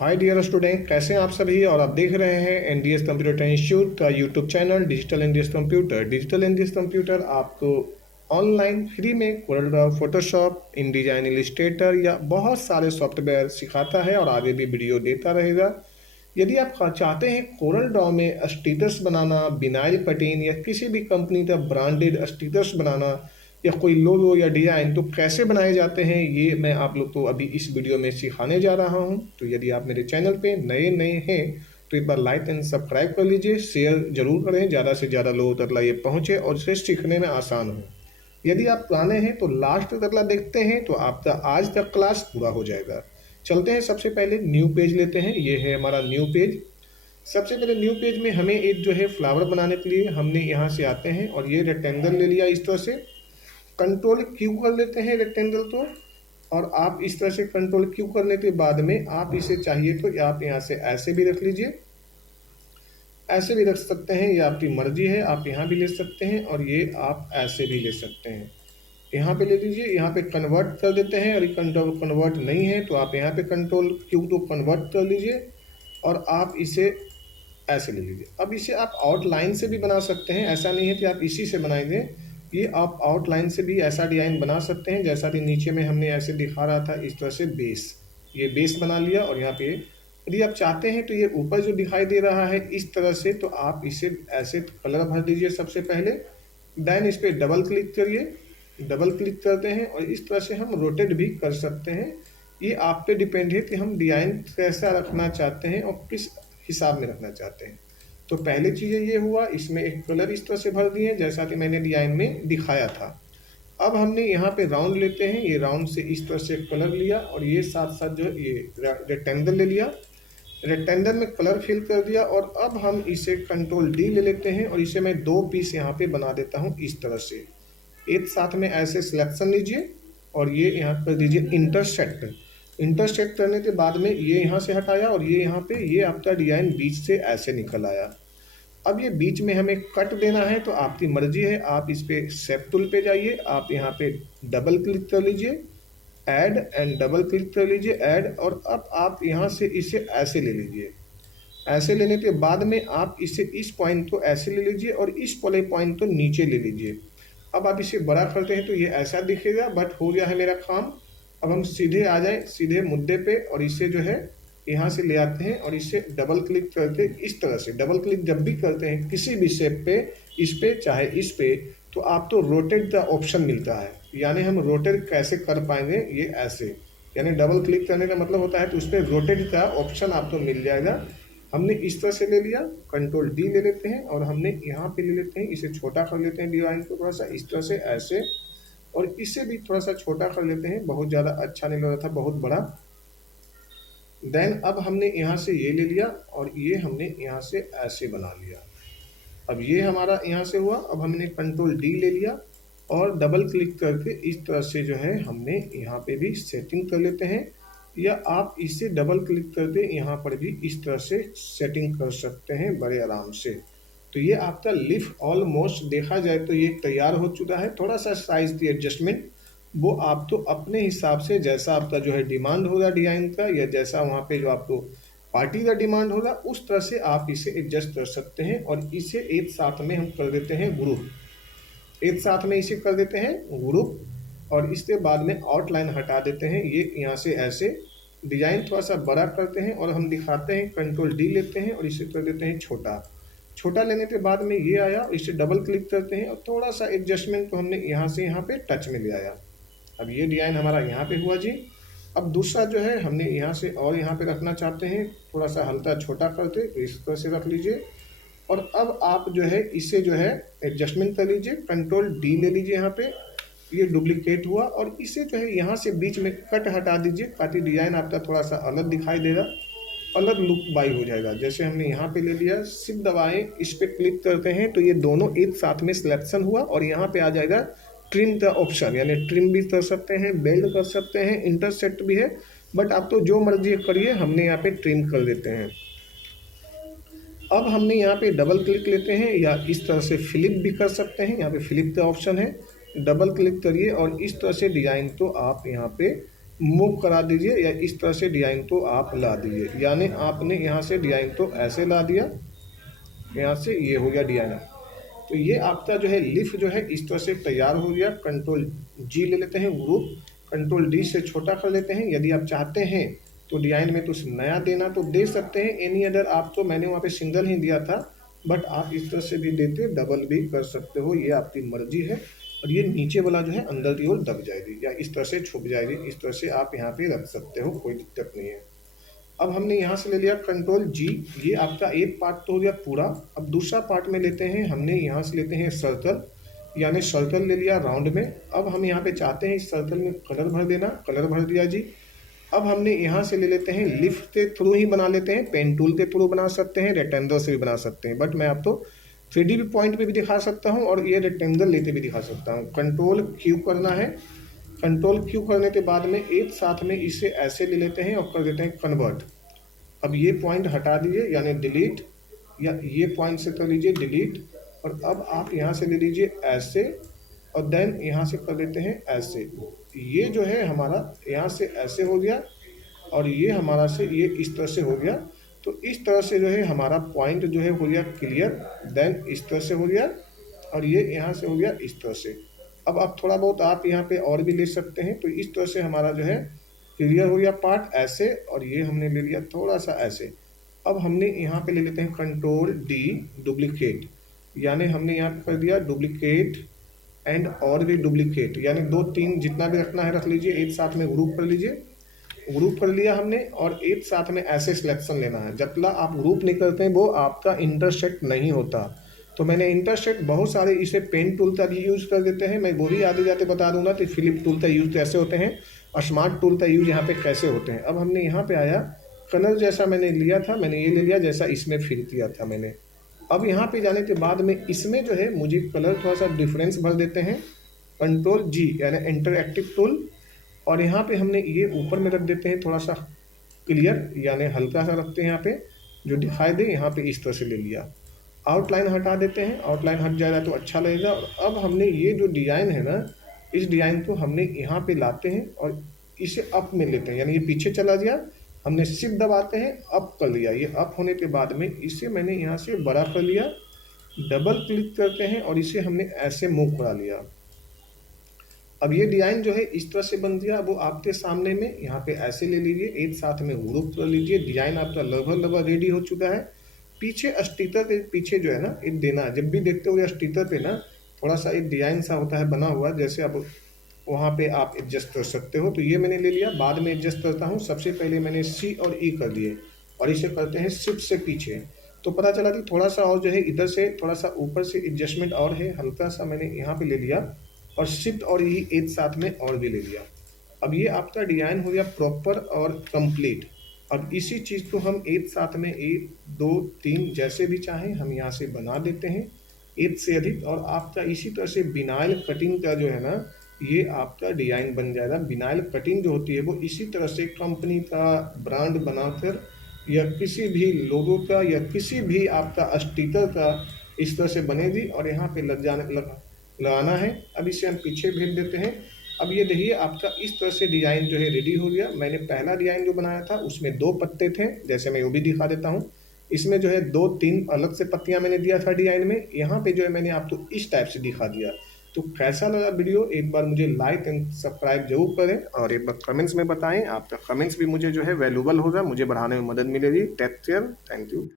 Hi dear student, कैसे हैं आप सभी। और आप देख रहे हैं एनडीएस कंप्यूटर इंस्टीट्यूट का YouTube channel digital NDS computer. Digital NDS computer आपको ऑनलाइन फ्री में कोरल फोटोशॉप, इनडिजाइन, इलस्ट्रेटर या बहुत सारे सॉफ्टवेयर सिखाता है और आगे भी वीडियो देता रहेगा। यदि आप चाहते हैं कोरल ड्रॉ में स्टिकर्स बनाना, विनाइल कटिंग या किसी भी कंपनी का ब्रांडेड स्टिकर्स बनाना या कोई लोगो या डिज़ाइन तो कैसे बनाए जाते हैं, ये मैं आप लोग को अभी इस वीडियो में सिखाने जा रहा हूं। तो यदि आप मेरे चैनल पे नए हैं तो एक बार लाइक एंड सब्सक्राइब कर लीजिए, शेयर जरूर करें, ज़्यादा से ज़्यादा लोगों तक ये पहुंचे और इसे सीखने में आसान हो। यदि आप पुराने हैं तो लास्ट तक देखते हैं तो आपका आज तक क्लास पूरा हो जाएगा। चलते हैं, सबसे पहले न्यू पेज लेते हैं। ये है हमारा न्यू पेज। सबसे पहले न्यू पेज में हमें एक जो है फ्लावर बनाने के लिए हमने यहाँ से आते हैं और ये रेक्टेंगल ले लिया। इस तरह से कंट्रोल क्यू कर लेते हैं रेक्टेंगल तो, और आप इस तरह से कंट्रोल क्यू करने के बाद में आप इसे चाहिए तो आप यहाँ से ऐसे भी रख लीजिए, ऐसे भी रख सकते हैं, ये आपकी मर्जी है। आप यहाँ भी ले सकते हैं और ये आप ऐसे भी ले सकते हैं। यहाँ पे ले लीजिए, यहाँ पे कन्वर्ट कर देते हैं और कन्वर्ट नहीं है तो आप यहाँ पे कंट्रोल क्यू तो कन्वर्ट कर लीजिए और आप इसे ऐसे ले लीजिए। अब इसे आप आउटलाइन से भी बना सकते हैं, ऐसा नहीं है कि आप इसी से बनाएंगे। ये आप आउटलाइन से भी ऐसा डिज़ाइन बना सकते हैं जैसा कि नीचे में हमने ऐसे दिखा रहा था। इस तरह से बेस, ये बेस बना लिया और यहाँ पे यदि आप चाहते हैं तो ये ऊपर जो दिखाई दे रहा है इस तरह से, तो आप इसे ऐसे कलर भर दीजिए सबसे पहले। देन इस पर डबल क्लिक करिए, डबल क्लिक करते हैं और इस तरह से हम रोटेट भी कर सकते हैं। ये आप पे डिपेंड है कि हम डिज़ाइन कैसा रखना चाहते हैं और किस हिसाब में रखना चाहते हैं। तो पहली चीज़ ये हुआ, इसमें एक कलर इस तरह से भर दिए जैसा कि मैंने डिज़ाइन में दिखाया था। अब हमने यहाँ पे राउंड लेते हैं, ये राउंड से इस तरह से कलर लिया और ये साथ साथ जो ये रेक्टेंगल ले लिया, रेक्टेंगल में कलर फिल कर दिया और अब हम इसे कंट्रोल डी ले लेते हैं और इसे मैं दो पीस यहाँ पे बना देता हूँ इस तरह से। एक साथ में ऐसे सिलेक्शन लीजिए और ये यहाँ कर दीजिए इंटरसेक्ट। इंटरसेक्ट करने के बाद में ये यहाँ से हटाया और ये यहाँ पे ये आपका डिजाइन बीच से ऐसे निकल आया। अब ये बीच में हमें कट देना है तो आपकी मर्जी है, आप इस पे शेप टूल पे जाइए, आप यहाँ पे डबल क्लिक कर लीजिए, ऐड एंड डबल क्लिक कर लीजिए ऐड, और अब आप यहाँ से इसे ऐसे ले लीजिए। ऐसे लेने के बाद में आप इसे इस पॉइंट को ऐसे ले लीजिए और इस वाले पॉइंट को नीचे ले लीजिए। अब आप इसे बड़ा करते हैं तो ये ऐसा दिखेगा, बट हो गया है मेरा काम। अब हम सीधे आ जाए सीधे मुद्दे पे और इसे जो है यहाँ से ले आते हैं और इसे डबल क्लिक करके इस तरह से, डबल क्लिक जब भी करते हैं किसी भी शेप पे, इस पे चाहे इस पे, तो आप तो रोटेट का ऑप्शन मिलता है। यानी हम रोटेट कैसे कर पाएंगे, ये ऐसे, यानी डबल क्लिक करने का मतलब होता है तो उस पर रोटेट का ऑप्शन आपको मिल जाएगा। हमने इस तरह से ले लिया, कंट्रोल डी ले लेते हैं और हमने यहाँ पे ले लेते हैं, इसे छोटा कर लेते हैं डिजाइन को थोड़ा सा इस तरह से ऐसे, और इसे भी थोड़ा सा छोटा कर लेते हैं, बहुत ज़्यादा अच्छा नहीं लग रहा था, बहुत बड़ा। देन अब हमने यहाँ से ये ले लिया और ये हमने यहाँ से ऐसे बना लिया। अब ये हमारा यहाँ से हुआ। अब हमने कंट्रोल डी ले लिया और डबल क्लिक करके इस तरह से जो है हमने यहाँ पे भी सेटिंग कर लेते हैं, या आप इसे डबल क्लिक करके यहाँ पर भी इस तरह से सेटिंग कर सकते हैं बड़े आराम से। तो ये आपका लिफ ऑलमोस्ट देखा जाए तो ये तैयार हो चुका है। थोड़ा सा साइज की एडजस्टमेंट वो आप तो अपने हिसाब से, जैसा आपका जो है डिमांड होगा डिज़ाइन का, या जैसा वहाँ पे जो आपको पार्टी का डिमांड होगा उस तरह से आप इसे एडजस्ट कर सकते हैं। और इसे एक साथ में हम कर देते हैं ग्रुप, एक साथ में इसे कर देते हैं ग्रुप और इसके बाद में आउटलाइन हटा देते हैं। ये यहाँ से ऐसे डिज़ाइन थोड़ा सा बड़ा करते हैं और हम दिखाते हैं, कंट्रोल डी लेते हैं और इसे कर देते हैं छोटा। छोटा लेने के बाद में ये आया, इसे डबल क्लिक करते हैं और थोड़ा सा एडजस्टमेंट को हमने यहाँ से यहाँ पे टच में ले आया। अब ये डिज़ाइन हमारा यहाँ पे हुआ जी। अब दूसरा जो है हमने यहाँ से और यहाँ पे रखना चाहते हैं, थोड़ा सा हल्का छोटा करते तो इस तरह से रख लीजिए। और अब आप जो है इसे जो है एडजस्टमेंट कर लीजिए, कंट्रोल डी ले लीजिए, यहाँ पे ये डुप्लीकेट हुआ और इसे जो है यहाँ से बीच में कट हटा दीजिए ताकि डिज़ाइन आपका थोड़ा सा अलग दिखाई देगा, अलग लुक बाई हो जाएगा। जैसे हमने यहाँ पे ले लिया, शिफ्ट दबाएं, इस पर क्लिक करते हैं तो ये दोनों एक साथ में सिलेक्शन हुआ और यहाँ पे आ जाएगा ट्रिम का ऑप्शन, यानी ट्रिम भी कर सकते हैं, बेल्ट कर सकते हैं, इंटरसेक्ट भी है, बट आप तो जो मर्जी करिए, हमने यहाँ पे ट्रिम कर देते हैं। अब हमने यहाँ पे डबल क्लिक लेते हैं या इस तरह से फ्लिप भी कर सकते हैं, यहाँ पे फ्लिप का ऑप्शन है, डबल क्लिक करिए और इस तरह से डिज़ाइन तो आप यहाँ पे मूव करा दीजिए या इस तरह से डिज़ाइन को आप ला दीजिए। यानी आपने यहाँ से डिज़ाइन को ऐसे ला दिया, यहाँ से ये हो गया डिज़ाइन। तो ये आपका जो है लीफ जो है इस तरह से तैयार हो गया। कंट्रोल जी ले लेते हैं ग्रुप, कंट्रोल डी से छोटा कर लेते हैं। यदि आप चाहते हैं तो डिज़ाइन में कुछ नया देना तो दे सकते हैं। एनी अदर आप तो मैंने वहाँ पे सिंगल ही दिया था, बट आप इस तरह से भी देते, डबल भी कर सकते हो, ये आपकी मर्जी है। और ये नीचे वाला जो है अंदर की ओर दब जाएगी या इस तरह से छुप जाएगी, इस तरह से आप यहाँ पे रख सकते हो, कोई दिक्कत नहीं है। अब हमने यहाँ से ले लिया कंट्रोल जी, ये आपका एक पार्ट तो हो गया पूरा। अब दूसरा पार्ट में लेते हैं, हमने यहाँ से लेते हैं सर्कल, यानी सर्कल ले लिया राउंड में। अब हम यहाँ पे चाहते हैं इस सर्कल में कलर भर देना, कलर भर दिया जी। अब हमने यहाँ से ले लेते हैं, लिफ्ट के थ्रू ही बना लेते हैं, पेन टूल के थ्रू बना सकते हैं, रेक्टेंगल से भी बना सकते हैं, बट मैं आपको 3D पॉइंट पे भी दिखा सकता हूँ और ये रेक्टेंगल लेते भी दिखा सकता हूँ। कंट्रोल क्यू करना है, कंट्रोल क्यू करने के बाद में एक साथ में इसे ऐसे ले लेते हैं और कर देते हैं कन्वर्ट। अब ये पॉइंट हटा दीजिए यानी डिलीट, या ये पॉइंट से कर लीजिए डिलीट। और अब आप यहाँ से ले लीजिए ऐसे और देन यहाँ से कर देते हैं ऐसे। ये जो है हमारा यहाँ से ऐसे हो गया और ये हमारा से ये इस तरह से हो गया। तो इस तरह से जो है हमारा पॉइंट जो है हो गया क्लियर, देन इस तरह से हो गया और ये यहाँ से हो गया इस तरह से। अब आप थोड़ा बहुत आप यहाँ पे और भी ले सकते हैं। तो इस तरह से हमारा जो है क्लियर हो गया पार्ट ऐसे, और ये हमने ले लिया थोड़ा सा ऐसे। अब हमने यहाँ पे ले लेते हैं कंट्रोल डी डुप्लीकेट, यानी हमने यहाँ पे कर दिया डुप्लीकेट एंड और भी डुप्लीकेट, यानी 2-3 जितना भी रखना है रख लीजिए, एक साथ में ग्रुप कर लीजिए। ग्रुप कर लिया हमने और एक साथ में ऐसे सिलेक्शन लेना है। जब तक आप ग्रुप नहीं करते हैं वो आपका इंटरसेक्ट नहीं होता। तो मैंने इंटरसेक्ट बहुत सारे इसे पेन टूल का भी यूज़ कर देते हैं, मैं वो भी आगे जाते बता दूंगा। तो फिलिप टूल का यूज़ कैसे होते हैं और स्मार्ट टूल का यूज़ यहाँ पे कैसे होते हैं। अब हमने यहाँ पे आया, कलर जैसा मैंने लिया था, मैंने ये ले लिया जैसा इसमें फिल किया था मैंने। अब यहाँ पे जाने के बाद में इसमें जो है मुझे कलर थोड़ा सा डिफरेंस भर देते हैं, कंट्रोल जी यानी इंटरएक्टिव टूल। और यहाँ पे हमने ये ऊपर में रख देते हैं थोड़ा सा क्लियर, यानी हल्का सा रखते हैं यहाँ पे जो दिखाई दे। यहाँ पे इस तरह से ले लिया, आउटलाइन हटा देते हैं, आउटलाइन हट जाएगा तो अच्छा लगेगा। और अब हमने ये जो डिज़ाइन है ना, इस डिज़ाइन को हमने यहाँ पे लाते हैं और इसे अप में लेते हैं, यानी ये पीछे चला गया, हमने शिफ्ट दबाते हैं, अप कर लिया। ये अप होने के बाद में इसे मैंने यहाँ से बड़ा कर लिया, डबल क्लिक करते हैं और इसे हमने ऐसे मूव करा लिया। अब ये डिज़ाइन जो है इस तरह से बन गया। वो आपके सामने में यहाँ पे ऐसे ले लीजिए, एक साथ में ग्रुप कर लीजिए। डिज़ाइन आपका लगभग रेडी हो चुका है। पीछे स्टिकर के पीछे जो है ना एक देना है, जब भी देखते हो स्टिकर पे ना थोड़ा सा एक डिज़ाइन सा होता है बना हुआ, जैसे अब वहाँ पे आप एडजस्ट कर सकते हो। तो ये मैंने ले लिया, बाद में एडजस्ट करता हूँ। सबसे पहले मैंने सी और ई कर दिए और इसे करते हैं शिफ्ट से पीछे। तो पता चला कि थोड़ा सा और जो है इधर से थोड़ा सा ऊपर से एडजस्टमेंट और है, हल्का सा मैंने यहाँ पे ले लिया और शिफ्ट और ई एक साथ में और भी ले लिया। अब ये आपका डिज़ाइन हो गया प्रॉपर और कंप्लीट। अब इसी चीज़ को हम एक साथ में 1 2 3 जैसे भी चाहें हम यहाँ से बना देते हैं, एक से अधिक। और आपका इसी तरह से बिनाइल कटिंग का जो है ना, ये आपका डिज़ाइन बन जाएगा। बिनाइल कटिंग जो होती है वो इसी तरह से कंपनी का ब्रांड बनाकर या किसी भी लोगो का या किसी भी आपका स्टिकर का इस तरह से बनेगी और यहाँ पे लगाना है। अब इसे हम पीछे भेज देते हैं। अब ये देखिए आपका इस तरह से डिज़ाइन जो है रेडी हो गया। मैंने पहला डिज़ाइन जो बनाया था उसमें 2 पत्ते थे, जैसे मैं वो भी दिखा देता हूँ। इसमें जो है 2-3 अलग से पत्तियाँ मैंने दिया था डिज़ाइन में, यहाँ पे जो है मैंने आपको इस टाइप से दिखा दिया। तो कैसा लगा वीडियो, एक बार मुझे लाइक एंड सब्सक्राइब जरूर करें और एक बार कमेंट्स में बताएं। आपका कमेंट्स भी मुझे जो है वैल्यूबल होगा, मुझे बढ़ाने में मदद मिलेगी। Take care, thank you.